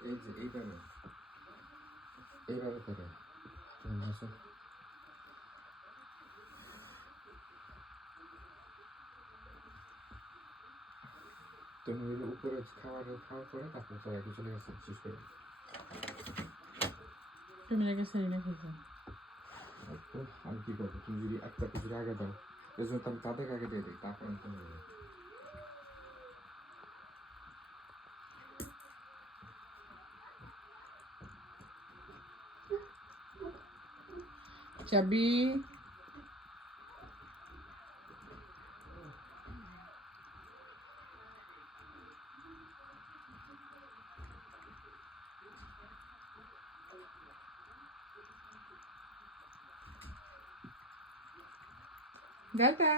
এই যে এইভাবে এইভাবে করে তুমি উপরে খাওয়ার পরে তারপর সবাই চলে গেছে শেষ করে তুমি আগে সারি না খেয়েছো। আমি কি করবো? তুমি যদি একটা কিছু আগে দাও এই জন্য তো আমি তাদেরকে আগে দিয়ে দিই, তারপর আমি তুমি দেবো। চাবি দাদা